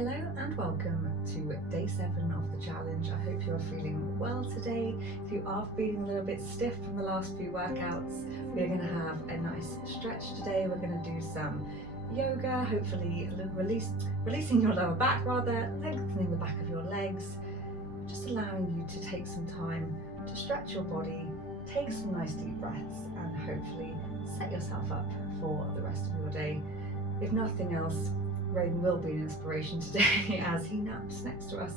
Hello and welcome to day 7 of the challenge. I hope you're feeling well today. If you are feeling a little bit stiff from the last few workouts, we're going to have a nice stretch today. We're going to do some yoga, hopefully releasing your lower back rather, lengthening the back of your legs, just allowing you to take some time to stretch your body, take some nice deep breaths and hopefully set yourself up for the rest of your day. If nothing else, Rain will be an inspiration today as he naps next to us.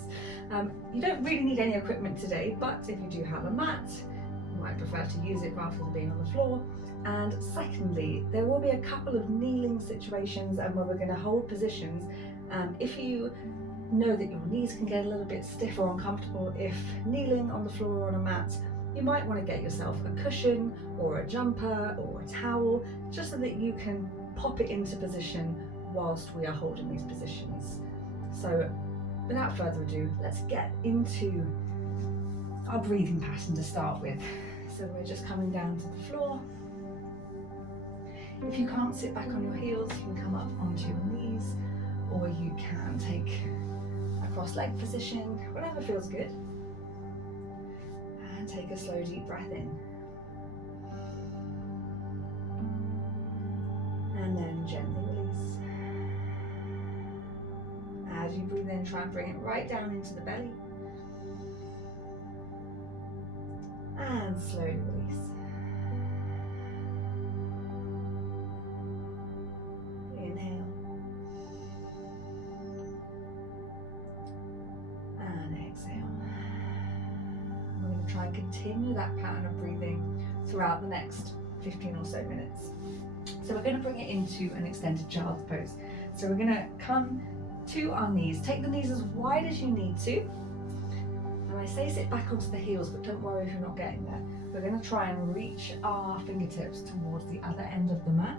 You don't really need any equipment today, but if you do have a mat, you might prefer to use it rather than being on the floor. And secondly, there will be a couple of kneeling situations and where we're going to hold positions. If you know that your knees can get a little bit stiff or uncomfortable if kneeling on the floor or on a mat, you might want to get yourself a cushion or a jumper or a towel, just so that you can pop it into position whilst we are holding these positions. So without further ado, let's get into our breathing pattern to start with. So we're just coming down to the floor. If you can't sit back on your heels, you can come up onto your knees, or you can take a cross-leg position, whatever feels good. And take a slow deep breath in. And then gently release. As you breathe in, try and bring it right down into the belly. And slowly release. Inhale. And exhale. We're going to try and continue that pattern of breathing throughout the next 15 or so minutes. So we're going to bring it into an extended child's pose. So we're going to come to our knees. Take the knees as wide as you need to. And I say sit back onto the heels, but don't worry if you're not getting there. We're going to try and reach our fingertips towards the other end of the mat.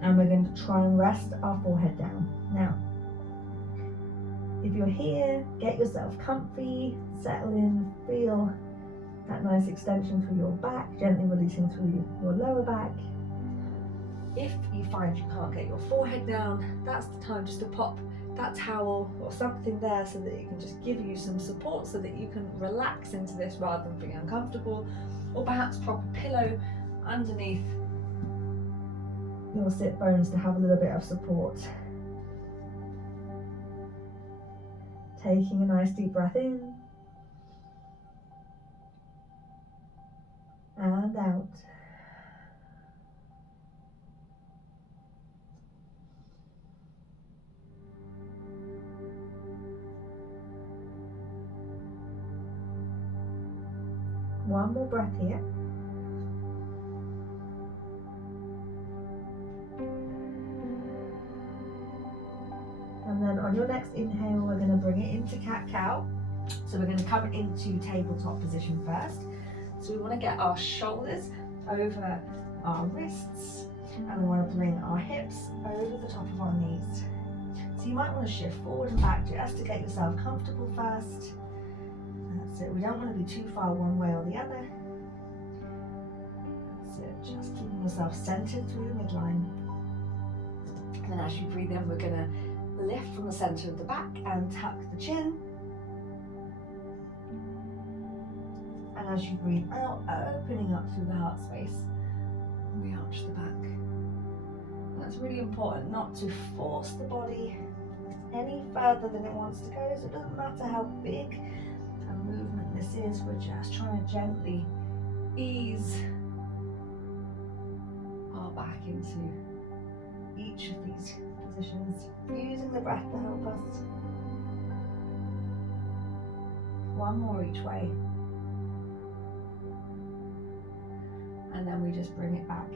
And we're going to try and rest our forehead down. Now, if you're here, get yourself comfy, settle in, feel that nice extension through your back, gently releasing through your lower back. If you find you can't get your forehead down, that's the time just to pop that towel or something there so that it can just give you some support so that you can relax into this rather than feeling uncomfortable, or perhaps pop a pillow underneath your sit bones to have a little bit of support. Taking a nice deep breath in and out. One more breath here. And then on your next inhale, we're going to bring it into cat-cow. So we're going to come into tabletop position first. So we want to get our shoulders over our wrists, and we want to bring our hips over the top of our knees. So you might want to shift forward and back just to get yourself comfortable first. That's it. We don't want to be too far one way or the other. That's it. Just keeping yourself centered through the midline. And then as you breathe in, we're going to lift from the center of the back and tuck the chin. And as you breathe out, opening up through the heart space, we arch the back. And that's really important, not to force the body any further than it wants to go. So it doesn't matter how big a movement this is, we're just trying to gently ease our back into each of these positions, using the breath to help us. One more each way. And then we just bring it back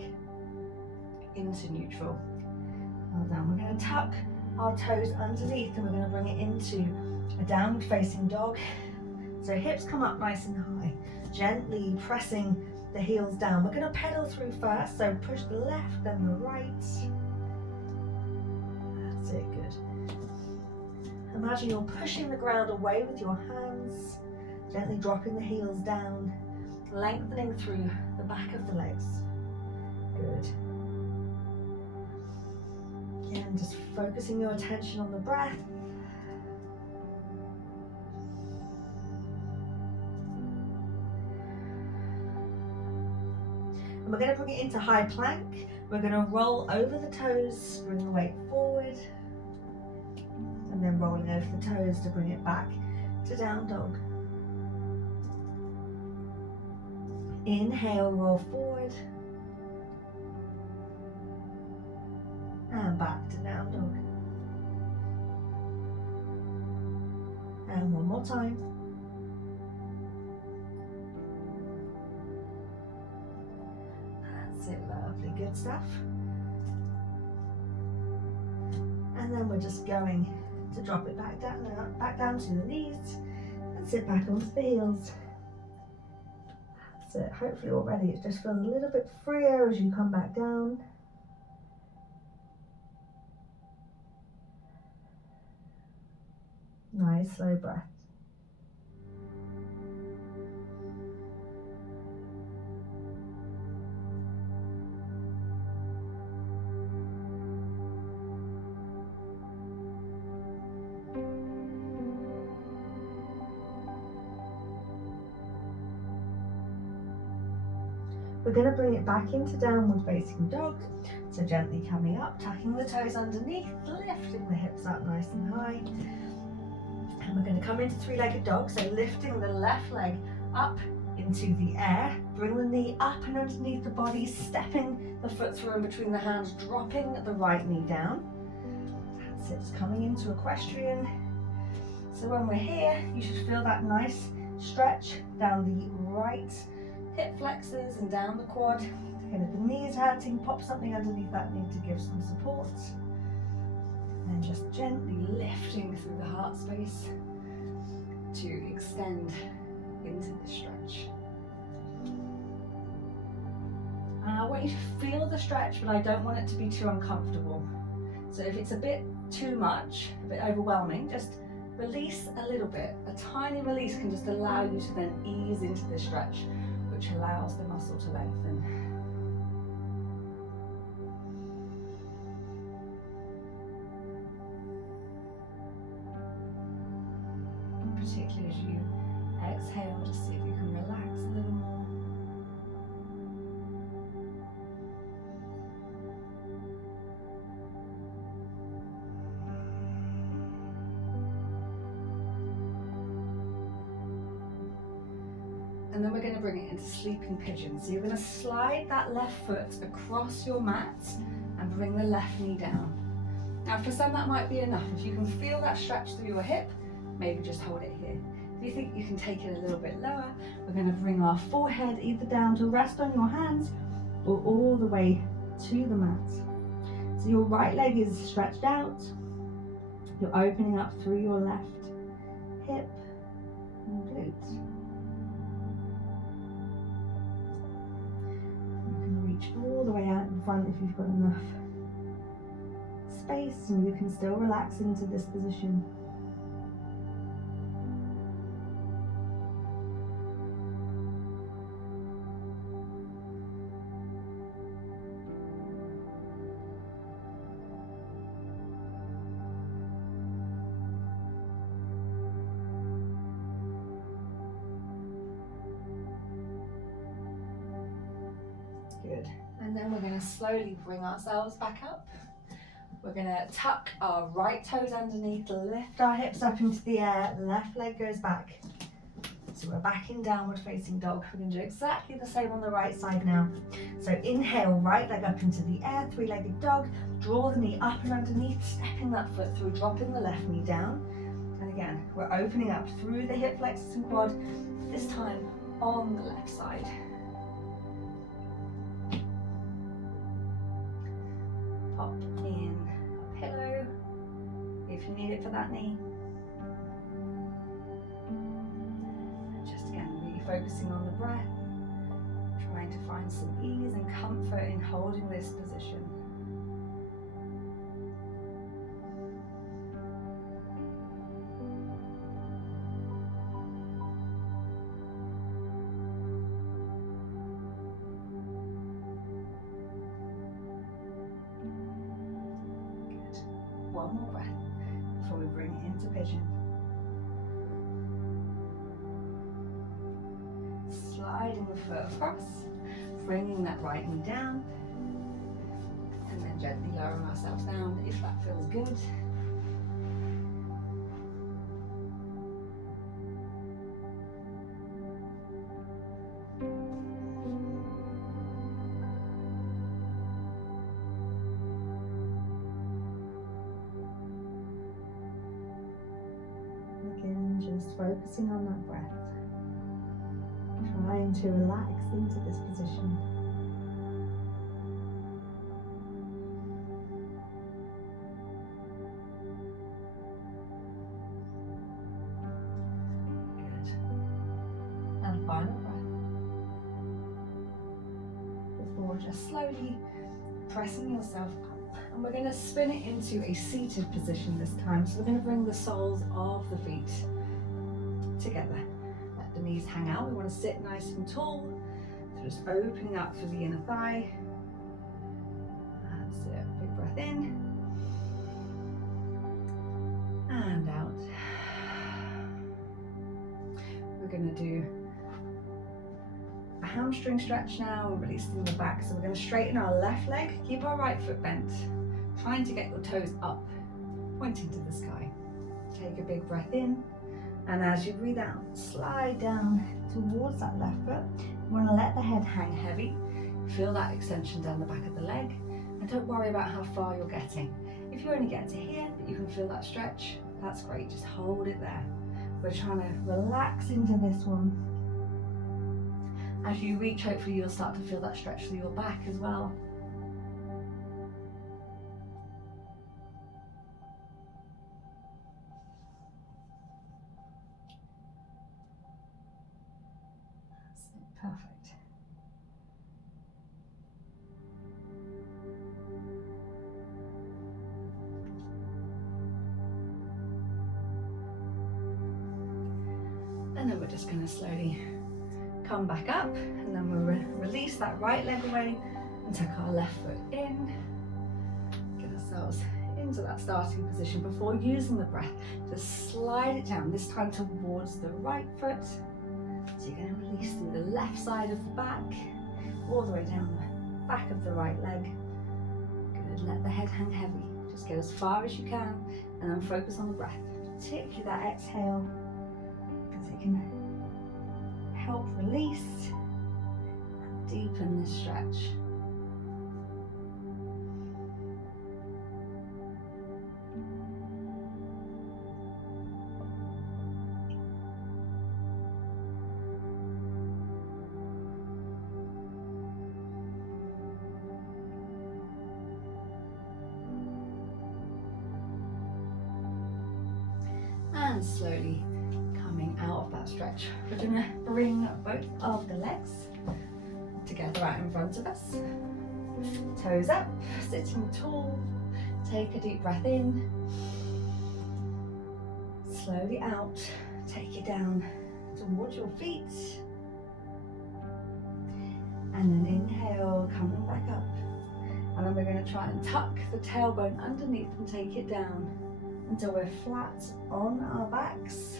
into neutral. Well done. We're going to tuck our toes underneath and we're going to bring it into a downward facing dog. So hips come up nice and high, gently pressing the heels down. We're going to pedal through first, so push the left then the right. That's it, good. Imagine you're pushing the ground away with your hands, gently dropping the heels down, lengthening through the back of the legs. Good. Again, just focusing your attention on the breath. And we're going to bring it into high plank. We're going to roll over the toes, bring the weight forward, and then rolling over the toes to bring it back to down dog. Inhale, roll forward, and back to down dog. And one more time. That's it, lovely, good stuff. And then we're just going to drop it back down now, back down to the knees, and sit back onto the heels. That's it, hopefully already it just feels a little bit freer as you come back down. Nice slow breath. We're going to bring it back into downward facing dog. So gently coming up, tucking the toes underneath, lifting the hips up nice and high. And we're going to come into three-legged dog. So lifting the left leg up into the air, bring the knee up and underneath the body, stepping the foot through in between the hands, dropping the right knee down. That's it, it's coming into equestrian. So when we're here, you should feel that nice stretch down the right hip flexors and down the quad. Again, if the knee is hurting, pop something underneath that knee to give some support. And then just gently lifting through the heart space to extend into the stretch. And I want you to feel the stretch, but I don't want it to be too uncomfortable. So if it's a bit too much, a bit overwhelming, just release a little bit. A tiny release can just allow you to then ease into the stretch, which allows the muscle to lengthen. Particularly as you exhale, just see if you can relax a little more. And then we're going to bring it into sleeping pigeon. So you're going to slide that left foot across your mat and bring the left knee down. Now for some that might be enough. If you can feel that stretch through your hip, maybe just hold it here. If you think you can take it a little bit lower, we're going to bring our forehead either down to rest on your hands or all the way to the mat. So your right leg is stretched out. You're opening up through your left hip and glute. Reach all the way out in front if you've got enough space, and you can still relax into this position. Good. And then we're going to slowly bring ourselves back up. We're going to tuck our right toes underneath, lift our hips up into the air, left leg goes back. So we're back in downward facing dog. We're going to do exactly the same on the right side now. So inhale, right leg up into the air, three-legged dog. Draw the knee up and underneath, stepping that foot through, dropping the left knee down. And again, we're opening up through the hip flexors and quad, this time on the left side. Pop in a pillow if you need it for that knee. Just again, really focusing on the breath, trying to find some ease and comfort in holding this position. One more breath before we bring it into pigeon. Sliding the foot across, bringing that right knee down and then gently lowering ourselves down if that feels good. Again, just focusing on that breath, trying to relax into this position. Good. And final breath. Before just slowly pressing yourself up. And we're going to spin it into a seated position this time. So we're going to bring the soles of the feet together. Let the knees hang out. We want to sit nice and tall. So just opening up through the inner thigh. That's it. Big breath in. And out. We're going to do a hamstring stretch now and releasing the back. So we're going to straighten our left leg, keep our right foot bent, trying to get your toes up, pointing to the sky. Take a big breath in, and as you breathe out, slide down towards that left foot. You want to let the head hang heavy. Feel that extension down the back of the leg, and don't worry about how far you're getting. If you only get to here, but you can feel that stretch, that's great. Just hold it there. We're trying to relax into this one. As you reach, hopefully you'll start to feel that stretch through your back as well. Perfect. And then we're just going to slowly come back up, and then we'll release that right leg away and tuck our left foot in. Get ourselves into that starting position before using the breath. Just slide it down, this time towards the right foot. So you're going to release through the left side of the back, all the way down the back of the right leg. Good, let the head hang heavy. Just get as far as you can, and then focus on the breath. Particularly that exhale, because it can help release and deepen this stretch. And slowly coming out of that stretch, we're going to bring both of the legs together out in front of us. Toes up, sitting tall. Take a deep breath in. Slowly out. Take it down towards your feet. And then inhale, coming back up. And then we're going to try and tuck the tailbone underneath and take it down until we're flat on our backs.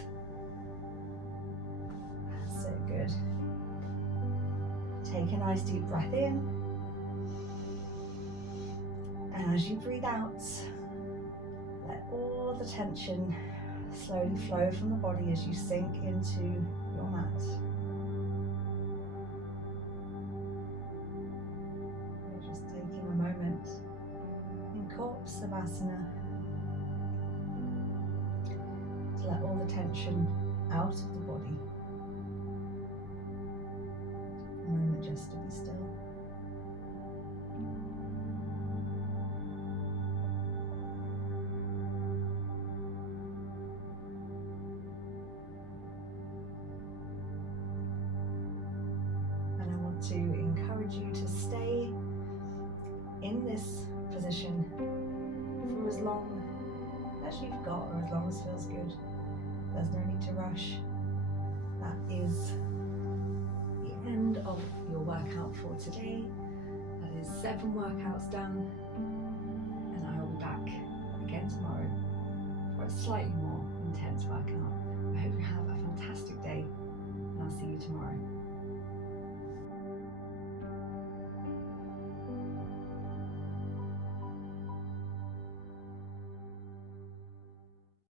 So good. Take a nice deep breath in. And as you breathe out, let all the tension slowly flow from the body as you sink into your mat. We're just taking a moment in Corpse Savasana to let all the tension out of the body. A moment just to be still. And I want to encourage you to stay in this position for as long as you've got, or as long as feels good. There's no need to rush. That is the end of your workout for today. That is 7 workouts done, and I will be back again tomorrow for a slightly more intense workout. I hope you have a fantastic day, and I'll see you tomorrow.